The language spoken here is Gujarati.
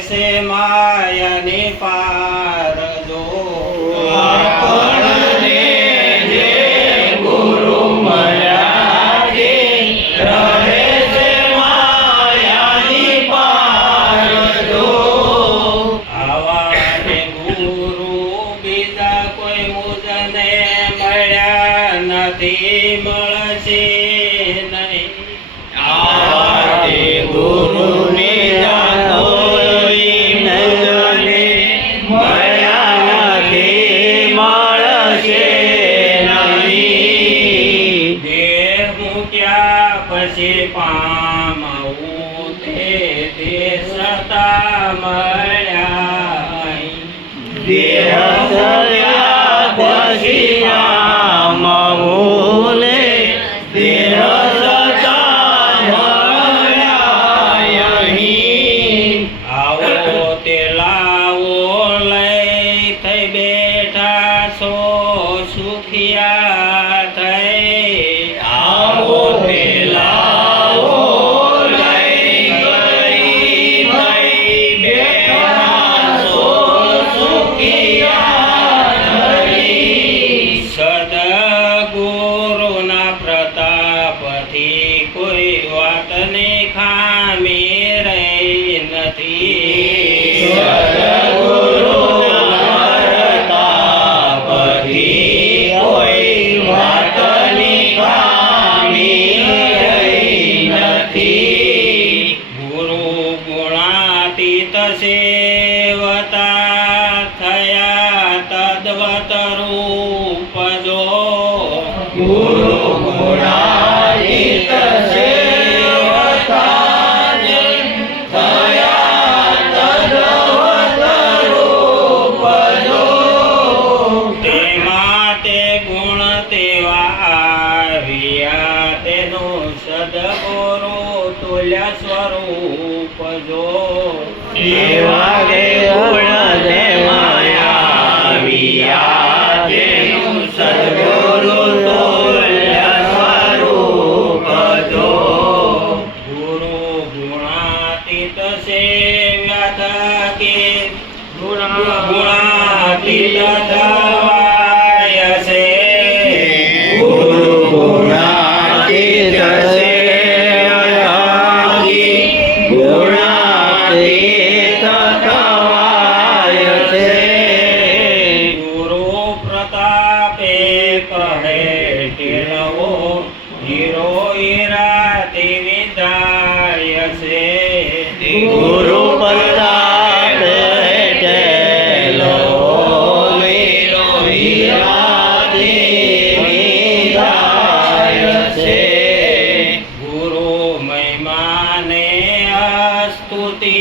છે માયાની પાર જો આપણને જે ગુરુ મળ્યા છે રહે છે માયાની પાર જો આવા ને ગુરુ બીજા કોઈ મુજને મળ્યા નથી મળશે નહીં આવા ગુરુ બીજા કોઈ નજરે મળ્યા નથી મળશે નહીં દેહ મૂક્યા પછી પામવું તે સતા મળ્યા દેહ સર્યા પછી આમોલે દેહ સતા મળ્યા અહીં આવો તે લાવો લઈ થઈ બેઠા છો સુખિયા થઈ આવો તે લાવો લઈ ગઈ થઈ બેઠા છો સુખિયા થઈ સદગુરુના પ્રતાપથી કોઈ વાતની ખામી રહી નથી સદગુરુના પ્રતાપથી કોઈ વાતની ખામી રહી નથી ગુરુ ગુણાતીત સેવતા થયા તદ્વત રૂપ જો ગુરુ ગુણાતીત સેવતા થયા તદ્વત રૂપ જો તેમાં તે ગુણ તેવા આવ્યા તેનું સદગુરુ તુલ્ય સ્વરૂપ જો એવા કે ગુણ દેવાય આવ્યા તેનું સદ્ગુરુ તુલ્ય સ્વરૂપ જો ગુરુ ગુણાતીત સેવ્યા થકી ગુણાતીત થવાય છે ગુરુ ગુણાતીત સેવયાથી ગુણાતીત થવાય છે ગુરુ પ્રતાપે કહે કેળવો હીરો હીરાથી વિદાય છે ગુરુ પ્રતાપ હેઠેલો વીરો હીરાથી વિદાય છે ગુરુ મહિમાને સ્તુતિ